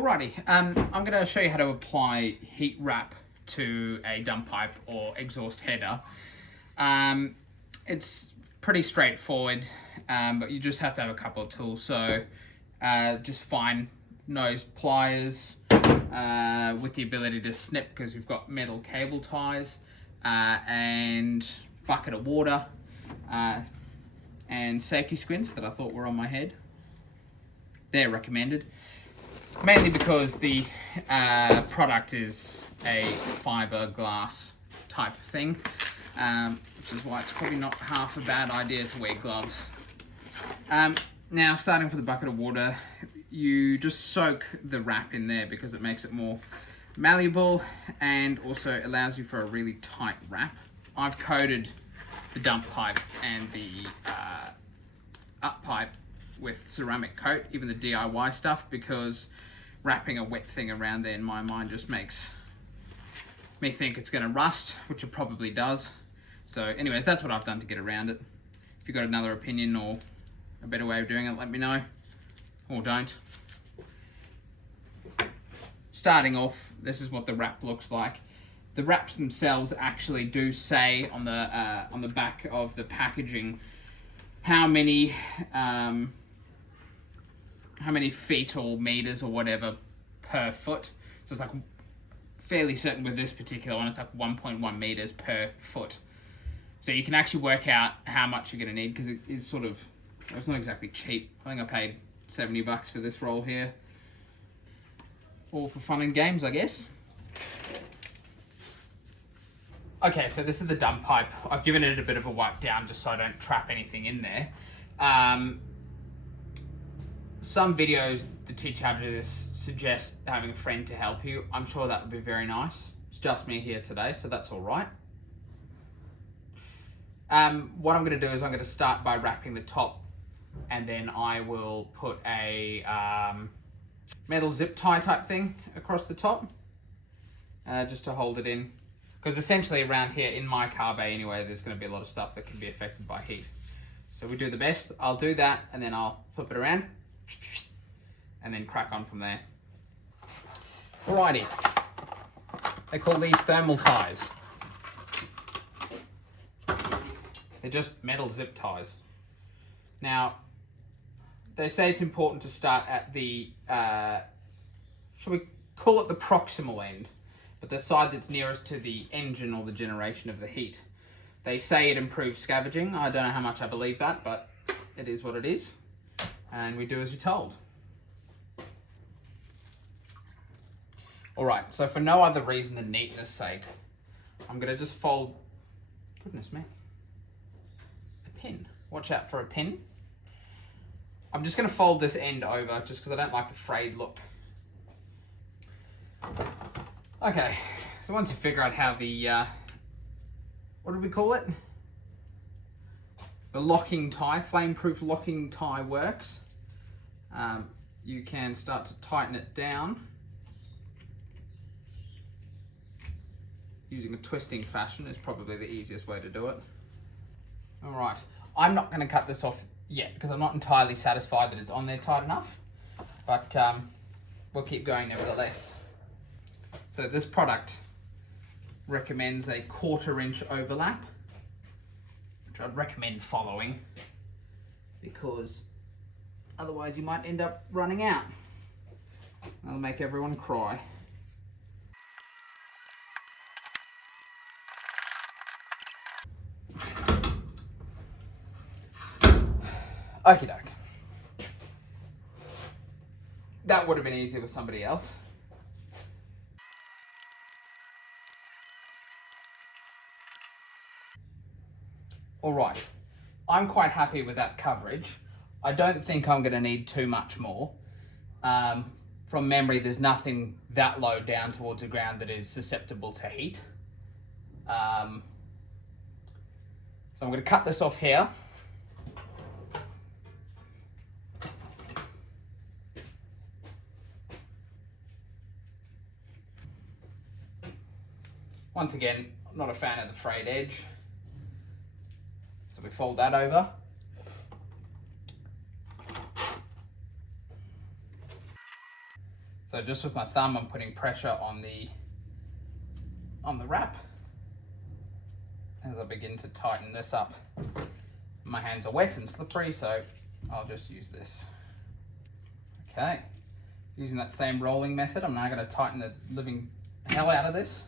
Alrighty, I'm going to show you how to apply heat wrap to a dump pipe or exhaust header. It's pretty straightforward, but you just have to have a couple of tools. So just fine nose pliers with the ability to snip because we've got metal cable ties, and bucket of water, and safety squints that I thought were on my head. They're recommended. Mainly because the product is a fiberglass type of thing, which is why it's probably not half a bad idea to wear gloves. Now, starting with the bucket of water, you just soak the wrap in there because it makes it more malleable and also allows you for a really tight wrap. I've coated the dump pipe and the up pipe with ceramic coat, even the DIY stuff, because wrapping a wet thing around there in my mind just makes me think it's going to rust, which it probably does. So anyways, that's what I've done to get around it. If you've got another opinion or a better way of doing it, let me know, or don't. Starting off, this is what the wrap looks like. The wraps themselves actually do say on the back of the packaging how many feet or meters or whatever per foot. So it's like fairly certain with this particular one, it's like 1.1 meters per foot. So you can actually work out how much you're going to need, because it is sort of, it's not exactly cheap. I think I paid $70 for this roll here. All for fun and games, I guess. Okay, so this is the dump pipe. I've given it a bit of a wipe down just so I don't trap anything in there. Some videos to teach how to do this suggest having a friend to help you. I'm sure that would be very nice. It's just me here today, so that's all right. What I'm going to do is I'm going to start by wrapping the top, and then I will put a metal zip tie type thing across the top, just to hold it in. Because essentially around here, in my car bay anyway, there's going to be a lot of stuff that can be affected by heat. So we do the best. I'll do that, and then I'll flip it around, and then crack on from there. Alrighty. They call these thermal ties. They're just metal zip ties. Now, they say it's important to start at the, shall we call it the proximal end, but the side that's nearest to the engine or the generation of the heat. They say it improves scavenging. I don't know how much I believe that, but it is what it is. And we do as we're told. Alright, so for no other reason than neatness sake, I'm going to just fold, goodness me, a pin. Watch out for a pin. I'm just going to fold this end over just because I don't like the frayed look. Okay, so once you figure out how the, what do we call it? The locking tie, flame-proof locking tie works, you can start to tighten it down using a twisting fashion. Is probably the easiest way to do it. All right, I'm not going to cut this off yet because I'm not entirely satisfied that it's on there tight enough, but we'll keep going nevertheless. So this product recommends a 1/4 inch overlap, which I'd recommend following because otherwise you might end up running out. That'll make everyone cry. Okie doke. That would have been easier with somebody else. Alright, I'm quite happy with that coverage. I don't think I'm going to need too much more. From memory, there's nothing that low down towards the ground that is susceptible to heat. So I'm going to cut this off here. Once again, I'm not a fan of the frayed edge. So we fold that over. So just with my thumb, I'm putting pressure on the wrap as I begin to tighten this up. My hands are wet and slippery, so I'll just use this. Okay, using that same rolling method, I'm now going to tighten the living hell out of this.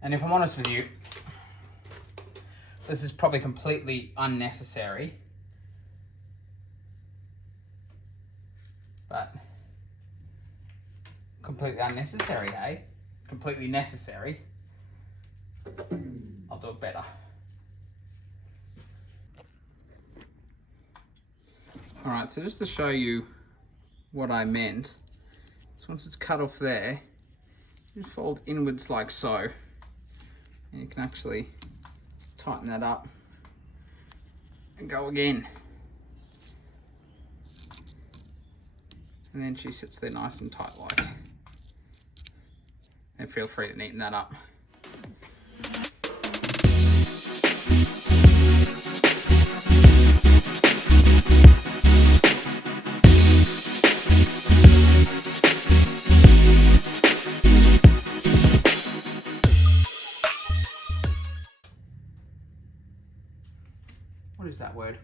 And if I'm honest with you, this is probably completely unnecessary, but completely unnecessary, hey? Completely necessary. I'll do it better. All right, so just to show you what I meant, so once it's cut off there, you fold inwards like so, and you can actually tighten that up and go again. And then she sits there nice and tight like. And feel free to neaten that up. What is that word?